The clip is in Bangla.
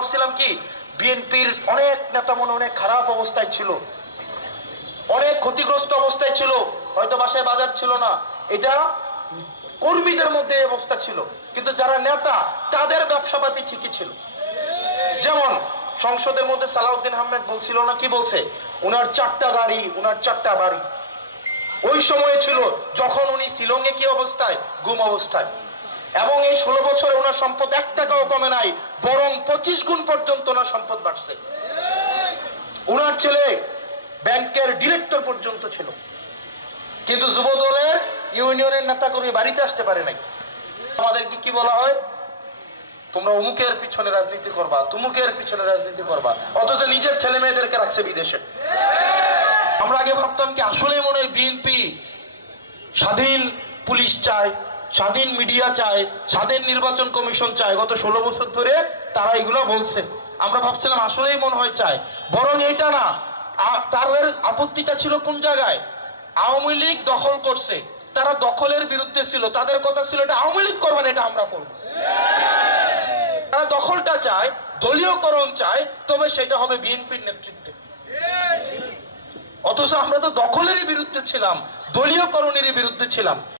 ভাবছিলাম কি বিএনপির অনেক নেতা মনে অনেক খারাপ অবস্থায় ছিল, অনেক ক্ষতিগ্রস্ত অবস্থায় ছিল, হয়তো বাসায় বাজার ছিল না, এটা কর্মীদের মধ্যে অবস্থা ছিল, কিন্তু যারা নেতা তাদের ব্যবসাপাতি ঠিকই ছিল। যেমন সংসদের মধ্যে সালাউদ্দিন আহমেদ বলছিল না, কি বলছে, উনার 4টা গাড়ি, উনার 4টা বাড়ি। ওই সময়ে ছিল যখন উনি শিলংয়ে কি অবস্থায়, গুম অবস্থায়। এবং এই 16 বছরে ওনার সম্পদ 1 টাকাও কমে নাই, বরং 25 গুণ পর্যন্ত ওনার সম্পদ বাড়ছে। ওনার ছেলে ব্যাংকের ডিরেক্টর পর্যন্ত ছিল, কিন্তু যুব দলের ইউনিয়নের নেতা কর্মী বাড়িতে আসতে পারে নাই। আমাদেরকে কি বলা হয়, তোমরা অমুকের পিছনে রাজনীতি করবা, তুমুকের পিছনে রাজনীতি করবা, অথচ নিজের ছেলে মেয়েদেরকে রাখছে বিদেশে। আমরা আগে ভাবতাম কি আসলে মনে হয় বিএনপি স্বাধীন পুলিশ চায়, স্বাধীন মিডিয়া চায়, স্বাধীন নির্বাচন কমিশন চায়। গত 16 বছর ধরে তারা এগুলো বলছে। আমরা ভাবছিলাম আসলেই মনে হয় চায়, বরং এটা না, তাদের আপত্তিটা ছিল কোন জায়গায়, আওয়ামী লীগ দখল করছে, তারা দখলের বিরুদ্ধে ছিল, তাদের কথা ছিল এটা আওয়ামী লীগ করবে না, এটা আমরা করবো। তারা দখলটা চায়, দলীয়করণ চায়, তবে সেটা হবে বিএনপির নেতৃত্বে। অথচ আমরা তো দখলেরই বিরুদ্ধে ছিলাম, দলীয়করণেরই বিরুদ্ধে ছিলাম।